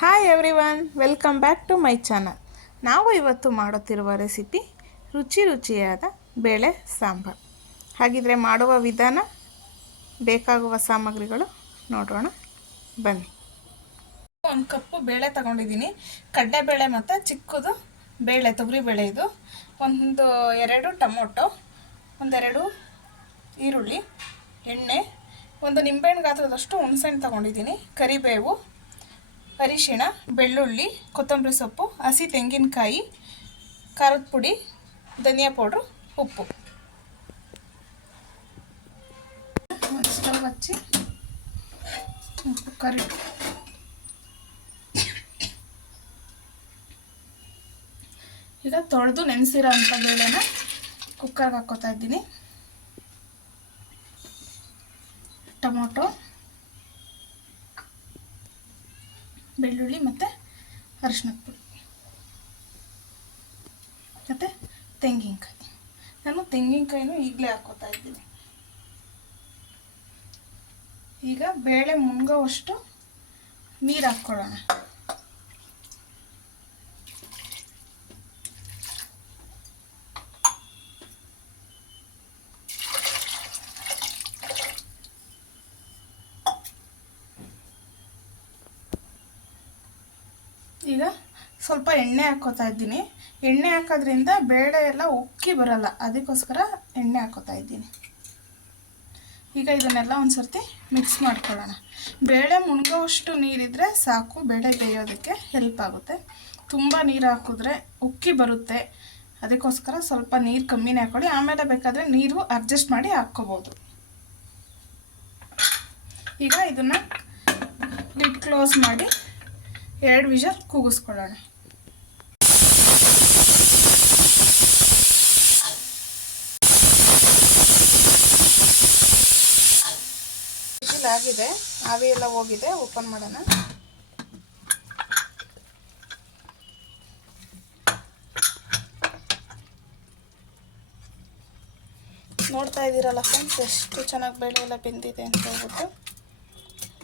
Hi everyone welcome back to my channel ನಾವು ಇವತ್ತು ಮಾಡುತ್ತಿರುವ ರೆಸಿಪಿ ರುಚಿ ರುಚಿಯಾದ ಬೇಳೆ ಸಾಂಬಾರು. ಹಾಗಿದ್ರೆ ಮಾಡುವ ವಿಧಾನ, ಬೇಕಾಗುವ ಸಾಮಗ್ರಿಗಳು ನೋಡೋಣ, ಬನ್ನಿ. ಒಂದು ಕಪ್ಪು ಬೇಳೆ ತಗೊಂಡಿದ್ದೀನಿ. ಕಡಲೆಬೇಳೆ ಮತ್ತು ಚಿಕ್ಕದು ಬೇಳೆ, ತೊಗರಿ ಬೇಳೆ ಇದು. ಒಂದು ಎರಡು ಟೊಮೊಟೊ, ಒಂದೆರಡು ಈರುಳ್ಳಿ, ಎಣ್ಣೆ, ಒಂದು ನಿಂಬೆಹಣ್ಣು ಗಾತ್ರದಷ್ಟು ಹುಣಸೆಹಣ್ಣು ತೊಗೊಂಡಿದ್ದೀನಿ, ಕರಿಬೇವು ಅರಿಶಿಣ ಬೆಳ್ಳುಳ್ಳಿ, ಕೊತ್ತಂಬರಿ ಸೊಪ್ಪು, ಹಸಿ ತೆಂಗಿನಕಾಯಿ, ಖಾರದ ಪುಡಿ, ಧನಿಯಾ ಪೌಡ್ರು, ಉಪ್ಪು. ಸ್ಟವ್ ಹಚ್ಚಿ ಇಟ್ಟು ಈಗ ತೊಳೆದು ನೆನೆಸಿರೋ ಅಂಥ ಬೇಳೆನ ಕುಕ್ಕರ್ಗೆ ಹಾಕ್ಕೋತಾ ಇದ್ದೀನಿ. ಟೊಮೊಟೊ. ಬೆಳ್ಳುಳ್ಳಿ ಮತ್ತು ಅರಿಶಿನದ ಪುಡಿ ಮತ್ತು ತೆಂಗಿನಕಾಯಿ. ನಾನು ತೆಂಗಿನಕಾಯಿನೂ ಈಗಲೇ ಹಾಕೋತಾ ಇದ್ದೀನಿ. ಈಗ ಬೇಳೆ ಮುನ್ಗೋವಷ್ಟು ನೀರು ಹಾಕ್ಕೊಳ್ಳೋಣ. ಈಗ ಸ್ವಲ್ಪ ಎಣ್ಣೆ ಹಾಕೋತಾ ಇದ್ದೀನಿ. ಎಣ್ಣೆ ಹಾಕೋದ್ರಿಂದ ಬೇಳೆ ಎಲ್ಲ ಉಕ್ಕಿ ಬರಲ್ಲ. ಅದಕ್ಕೋಸ್ಕರ ಎಣ್ಣೆ ಹಾಕ್ಕೋತಾ ಇದ್ದೀನಿ. ಈಗ ಇದನ್ನೆಲ್ಲ ಒಂದು ಸರ್ತಿ ಮಿಕ್ಸ್ ಮಾಡ್ಕೊಳ್ಳೋಣ. ಬೇಳೆ ಮುಣ್ಗೋವಷ್ಟು ನೀರಿದ್ರೆ ಸಾಕು. ಬೇಳೆ ಬೇಯೋದಕ್ಕೆ ಹೆಲ್ಪ್ ಆಗುತ್ತೆ. ತುಂಬ ನೀರು ಹಾಕಿದ್ರೆ ಉಕ್ಕಿ ಬರುತ್ತೆ. ಅದಕ್ಕೋಸ್ಕರ ಸ್ವಲ್ಪ ನೀರು ಕಮ್ಮಿನೇ ಹಾಕೊಳ್ಳಿ. ಆಮೇಲೆ ಬೇಕಾದರೆ ನೀರು ಅಡ್ಜಸ್ಟ್ ಮಾಡಿ ಹಾಕ್ಕೋಬೋದು. ಈಗ ಇದನ್ನು ಲಿಡ್ ಕ್ಲೋಸ್ ಮಾಡಿ ಎರಡು ವಿಷಲ್ ಕೂಗಿಸ್ಕೊಳ್ಳೋಣ. ವಿಷಲ್ ಆಗಿದೆ. ಆವಿ ಎಲ್ಲ ಹೋಗಿದೆ. ಓಪನ್ ಮಾಡೋಣ. ನೋಡ್ತಾ ಇದ್ದೀರಲ್ಲ ಫ್ರೆಂಡ್ಸ್ ಎಷ್ಟು ಚೆನ್ನಾಗಿ ಬೇಳೆ ಎಲ್ಲ ಬೆಂದಿದೆ ಅಂತ ಹೇಳ್ಬಿಟ್ಟು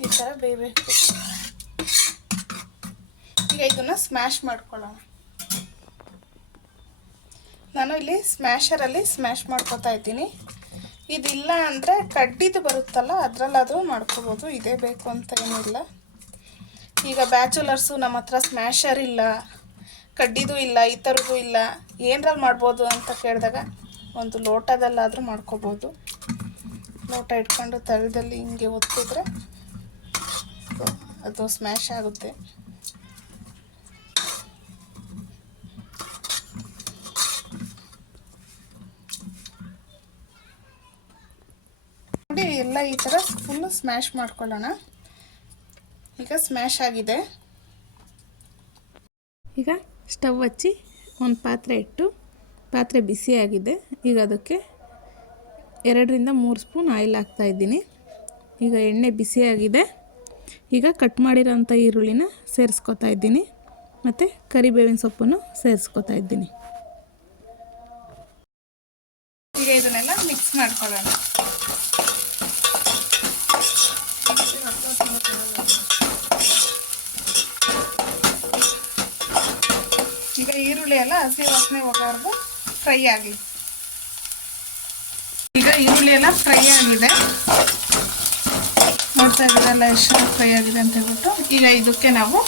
ಈ ಥರ ಬೇಯಬೇಕು. ಈಗ ಇದನ್ನು ಸ್ಮ್ಯಾಶ್ ಮಾಡ್ಕೊಳ್ಳೋಣ. ನಾನು ಇಲ್ಲಿ ಸ್ಮ್ಯಾಶರಲ್ಲಿ ಸ್ಮ್ಯಾಶ್ ಮಾಡ್ಕೊತಾ ಇದ್ದೀನಿ. ಇದಿಲ್ಲ ಅಂದರೆ ಕಡ್ಡಿದು ಬರುತ್ತಲ್ಲ, ಅದರಲ್ಲಾದರೂ ಮಾಡ್ಕೋಬೋದು. ಇದೇ ಬೇಕು ಅಂತ ಏನಿಲ್ಲ. ಈಗ ಬ್ಯಾಚುಲರ್ಸು ನಮ್ಮ ಹತ್ರ ಸ್ಮ್ಯಾಶರ್ ಇಲ್ಲ, ಕಡ್ಡಿದು ಇಲ್ಲ ಈ ಥರದ್ದು ಇಲ್ಲ, ಏನರಲ್ಲಿ ಮಾಡ್ಬೋದು ಅಂತ ಕೇಳಿದಾಗ ಒಂದು ಲೋಟದಲ್ಲಾದರೂ ಮಾಡ್ಕೋಬೋದು. ಲೋಟ ಇಟ್ಕೊಂಡು ತಳದಲ್ಲಿ ಹಿಂಗೆ ಒತ್ತಿದ್ರೆ ಅದು ಸ್ಮ್ಯಾಶ್ ಆಗುತ್ತೆ. ಎಲ್ಲ ಈ ಥರ ಫುಲ್ಲು ಸ್ಮ್ಯಾಶ್ ಮಾಡ್ಕೊಳ್ಳೋಣ. ಈಗ ಸ್ಮ್ಯಾಶ್ ಆಗಿದೆ. ಈಗ ಸ್ಟವ್ ಹಚ್ಚಿ ಒಂದು ಪಾತ್ರೆ ಇಟ್ಟು ಪಾತ್ರೆ ಬಿಸಿಯಾಗಿದೆ ಈಗ ಅದಕ್ಕೆ ಎರಡರಿಂದ ಮೂರು ಸ್ಪೂನ್ ಆಯಿಲ್ ಹಾಕ್ತಾ ಇದ್ದೀನಿ. ಈಗ ಎಣ್ಣೆ ಬಿಸಿಯಾಗಿದೆ ಈಗ ಕಟ್ ಮಾಡಿರೋಂಥ ಈರುಳ್ಳಿನ ಸೇರಿಸ್ಕೊತಾ ಇದ್ದೀನಿ. ಮತ್ತು ಕರಿಬೇವಿನ ಸೊಪ್ಪನ್ನು ಸೇರಿಸ್ಕೊತಾ ಇದ್ದೀನಿ. ಈಗ ಇದನ್ನೆಲ್ಲ ಮಿಕ್ಸ್ ಮಾಡ್ಕೊಳ್ಳೋಣ ಈಗ ಈರುಳ್ಳಿ ಎಲ್ಲ ಹಸಿ ವಾಸನೆ ಹೋಗೋವರೆಗೂ ಫ್ರೈ ಆಗಲಿ. ಈಗ ಈರುಳ್ಳಿ ಎಲ್ಲ ಫ್ರೈ ಆಗಿದೆ. ನೋಡ್ತಾ ಇದ್ದೀರಲ್ಲ ಎಷ್ಟು ಫ್ರೈ ಆಗಿದೆ ಅಂತ ಹೇಳ್ಬಿಟ್ಟು. ಈಗ ಇದಕ್ಕೆ ನಾವು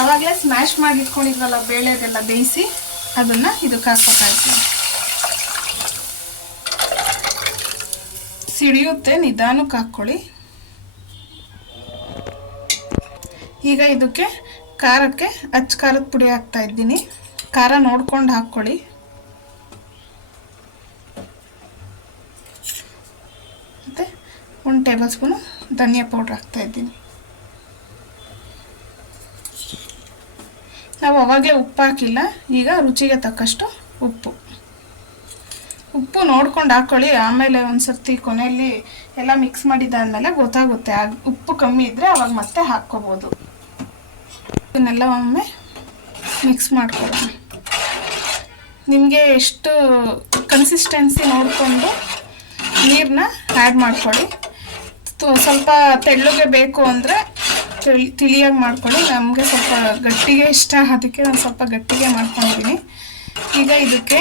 ಆವಾಗಲೇ ಸ್ಮ್ಯಾಶ್ ಮಾಡಿ ಇಟ್ಕೊಂಡಿದ್ವಲ್ಲ ಬೇಳೆದೆಲ್ಲ ಬೇಯಿಸಿ ಅದನ್ನು ಇದಕ್ಕೆ ಹಾಕ್ಬೇಕಾಯ್ತು ಸಿಡಿಯುತ್ತೆ, ನಿಧಾನಕ್ಕೆ ಹಾಕ್ಕೊಳ್ಳಿ. ಈಗ ಇದಕ್ಕೆ ಖಾರಕ್ಕೆ ಅಚ್ಚ ಖಾರದ ಪುಡಿ ಹಾಕ್ತಾ ಇದ್ದೀನಿ. ಖಾರ ನೋಡ್ಕೊಂಡು ಹಾಕ್ಕೊಳ್ಳಿ. ಮತ್ತೆ ಒಂದು ಟೇಬಲ್ ಸ್ಪೂನು ಧನಿಯಾ ಪೌಡ್ರ್ ಹಾಕ್ತಾ ಇದ್ದೀನಿ. ನಾವು ಅವಾಗಲೇ ಉಪ್ಪು ಹಾಕಿಲ್ಲ, ಈಗ ರುಚಿಗೆ ತಕ್ಕಷ್ಟು ಉಪ್ಪು. ಉಪ್ಪು ನೋಡ್ಕೊಂಡು ಹಾಕ್ಕೊಳ್ಳಿ, ಆಮೇಲೆ ಒಂದು ಸರ್ತಿ ಕೊನೆಯಲ್ಲಿ ಎಲ್ಲ ಮಿಕ್ಸ್ ಮಾಡಿದ್ದಾದಮೇಲೆ ಗೊತ್ತಾಗುತ್ತೆ. ಉಪ್ಪು ಕಮ್ಮಿ ಇದ್ದರೆ ಅವಾಗ ಮತ್ತೆ ಹಾಕ್ಕೋಬೋದು. ಇದನ್ನೆಲ್ಲ ಒಮ್ಮೆ ಮಿಕ್ಸ್ ಮಾಡ್ಕೊಳ್ಳೋಣ. ನಿಮಗೆ ಎಷ್ಟು ಕನ್ಸಿಸ್ಟೆನ್ಸಿ ನೋಡಿಕೊಂಡು ನೀರನ್ನ ಆ್ಯಡ್ ಮಾಡ್ಕೊಳ್ಳಿ. ಸ್ವಲ್ಪ ತೆಳ್ಳಗೆ ಬೇಕು ಅಂದರೆ ತಿಳಿ, ತಿಳಿಯಾಗಿ ಮಾಡ್ಕೊಳ್ಳಿ. ನಮಗೆ ಸ್ವಲ್ಪ ಗಟ್ಟಿಗೆ ಇಷ್ಟ. ಅದಕ್ಕೆ ನಾನು ಸ್ವಲ್ಪ ಗಟ್ಟಿಗೆ ಮಾಡ್ಕೊಂಡಿದ್ದೀನಿ. ಈಗ ಇದಕ್ಕೆ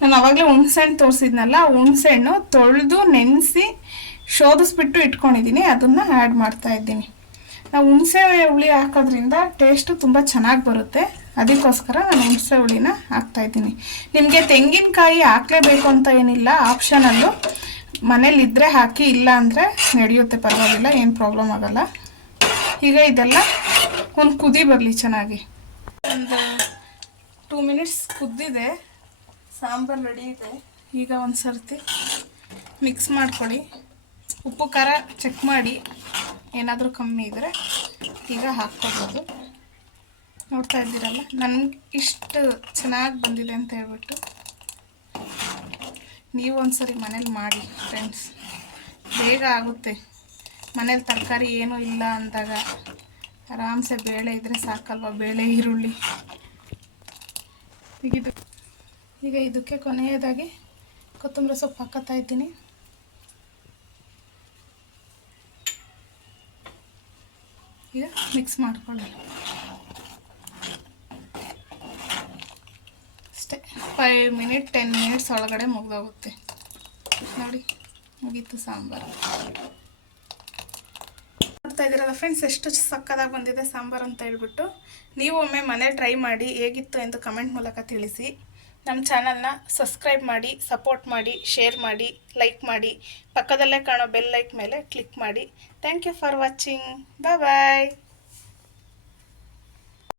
ನಾನು ಅವಾಗಲೇ ಹುಣ್ಸೆಹಣ್ಣು ತೋರಿಸಿದ್ನಲ್ಲ ಹುಣ್ಸೆಹಣ್ಣು ತೊಳೆದು ನೆನೆಸಿ ಶೋಧಿಸ್ಬಿಟ್ಟು ಇಟ್ಕೊಂಡಿದ್ದೀನಿ. ಅದನ್ನು ಆ್ಯಡ್ ಮಾಡ್ತಾ ಇದ್ದೀನಿ. ನಾವು ಹುಣಸೆ ಹುಳಿ ಹಾಕೋದ್ರಿಂದ ಟೇಸ್ಟು ತುಂಬ ಚೆನ್ನಾಗಿ ಬರುತ್ತೆ. ಅದಕ್ಕೋಸ್ಕರ ನಾನು ಹುಣಸೆ ಹುಳಿನ ಹಾಕ್ತಾಯಿದ್ದೀನಿ ನಿಮಗೆ ತೆಂಗಿನಕಾಯಿ ಹಾಕಲೇಬೇಕು ಅಂತ ಏನಿಲ್ಲ ಆಪ್ಷನಲ್ಲು ಮನೇಲಿದ್ದರೆ ಹಾಕಿ, ಇಲ್ಲ ಅಂದರೆ ನಡೆಯುತ್ತೆ, ಪರವಾಗಿಲ್ಲ, ಏನು ಪ್ರಾಬ್ಲಮ್ ಆಗಲ್ಲ. ಈಗ ಇದೆಲ್ಲ ಒಂದು ಕುದಿ ಬರಲಿ ಚೆನ್ನಾಗಿ. ಒಂದು ಟೂ ಮಿನಿಟ್ಸ್ ಕುದ್ದಿದೆ. ಸಾಂಬಾರು ರೆಡಿ ಇದೆ. ಈಗ ಒಂದು ಸರ್ತಿ ಮಿಕ್ಸ್ ಮಾಡ್ಕೊಳ್ಳಿ. ಉಪ್ಪು ಖಾರ ಚೆಕ್ ಮಾಡಿ. ಏನಾದರೂ ಕಮ್ಮಿ ಇದ್ದರೆ ಈಗ ಹಾಕ್ಕೋಬೋದು. ನೋಡ್ತಾ ಇದ್ದೀರಲ್ಲ? ನನಗೆ ಇಷ್ಟು ಚೆನ್ನಾಗಿ ಬಂದಿದೆ ಅಂತ ಹೇಳ್ಬಿಟ್ಟು ನೀವು ಒಂದ್ಸರಿ ಮನೇಲಿ ಮಾಡಿ ಫ್ರೆಂಡ್ಸ್ ಬೇಗ ಆಗುತ್ತೆ. ಮನೇಲಿ ತರಕಾರಿ ಏನೂ ಇಲ್ಲ ಅಂದಾಗ ಆರಾಮ್ಸೆ ಬೇಳೆ ಇದ್ದರೆ ಸಾಕಲ್ವ? ಬೇಳೆ, ಈರುಳ್ಳಿ. ಈಗ ಈಗ ಇದಕ್ಕೆ ಕೊನೆಯದಾಗಿ ಕೊತ್ತಂಬರಿ ಸೊಪ್ಪು ಹಾಕತ್ತಾ ಇದ್ದೀನಿ. ಈಗ ಮಿಕ್ಸ್ ಮಾಡ್ಕೊಳ್ಳಿ ಅಷ್ಟೇ. ಫೈವ್ ಮಿನಿಟ್ ಟೆನ್ ಮಿನಿಟ್ಸ್ ಒಳಗಡೆ ಮುಗಿದೋಗುತ್ತೆ. ನೋಡಿ ಮುಗೀತು ಸಾಂಬಾರು. ನೋಡ್ತಾ ಇದ್ದೀರಲ್ಲ ಫ್ರೆಂಡ್ಸ್ ಎಷ್ಟು ಸಕ್ಕದಾಗಿ ಬಂದಿದೆ ಸಾಂಬಾರು ಅಂತ ಹೇಳ್ಬಿಟ್ಟು. ನೀವು ಒಮ್ಮೆ ಮನೆ ಟ್ರೈ ಮಾಡಿ ಹೇಗಿತ್ತು ಎಂದು ಕಮೆಂಟ್ ಮೂಲಕ ತಿಳಿಸಿ. ನಮ್ಮ ಚಾನಲ್ನ ಸಬ್ಸ್ಕ್ರೈಬ್ ಮಾಡಿ ಸಪೋರ್ಟ್ ಮಾಡಿ ಶೇರ್ ಮಾಡಿ ಲೈಕ್ ಮಾಡಿ. ಪಕ್ಕದಲ್ಲೇ ಕಾಣೋ ಬೆಲ್ ಲೈಕ್ ಮೇಲೆ ಕ್ಲಿಕ್ ಮಾಡಿ. Thank you for watching bye bye